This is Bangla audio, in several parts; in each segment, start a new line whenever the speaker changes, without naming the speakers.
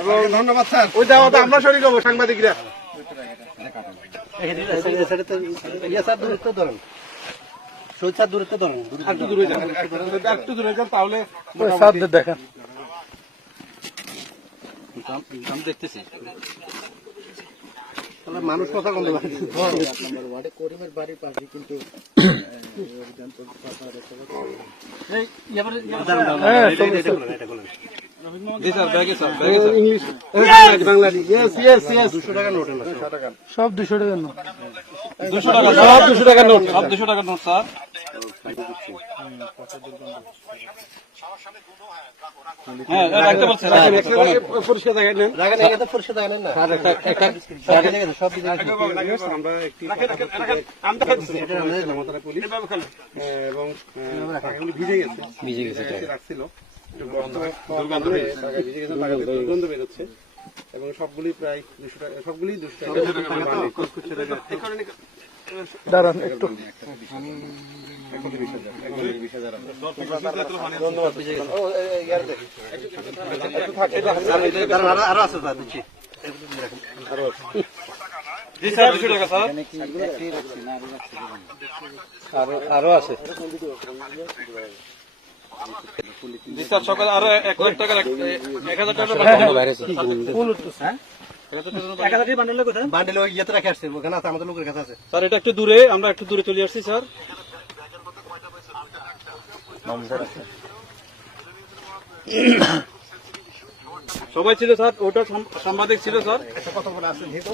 এবং ধন্যবাদ স্যার ওই দাওয়াতে আমরা শরীর হব সাংবাদিকরা একটু দূরে যান একটু দূরে যান তাহলে
দেখেন
মানুষ কথা বলতে পারে ইংলিশ বাংলাদেশ ইয়েস ইয়েস দুশো নোট
সব দুশো
নোট।
সব টাকার নোট। স্যার। হ্যাঁ
এবং ভিজে গেছে। ভিজে গেছে রাখছিল। দুর্গন্ধ বেরোচ্ছে এবং সবগুলি প্রায় দুশো টাকা সবগুলি দুশো টাকা।
দাঁড়ান একটু।
জি স্যার দুশো টাকা স্যার।
আরও আছে।
সকালে আরও এক লাখ টাকার এক এক হাজার টাকার
বান্ডেল ওই ইয়েতে রেখে আসছে ওখানে আছে আমাদের লোকের কাছে আছে।
স্যার এটা একটু দূরে আমরা একটু দূরে চলে আসছি স্যার। সবাই ছিল স্যার ওটা সাংবাদিক ছিল স্যার।
কত করে এগুলো বান্ডেল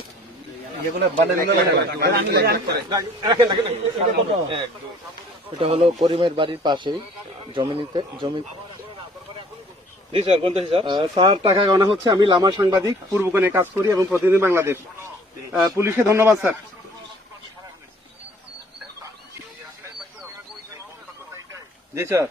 এটা হলো করিমের বাড়ির পাশেই জমিনিতে জমি
জি
স্যার টাকা গণা হচ্ছে। আমি লামা সাংবাদিক পূর্বকোণে কাজ করি এবং প্রতিদিন বাংলাদেশ। আহ, পুলিশকে ধন্যবাদ স্যার।
জি স্যার।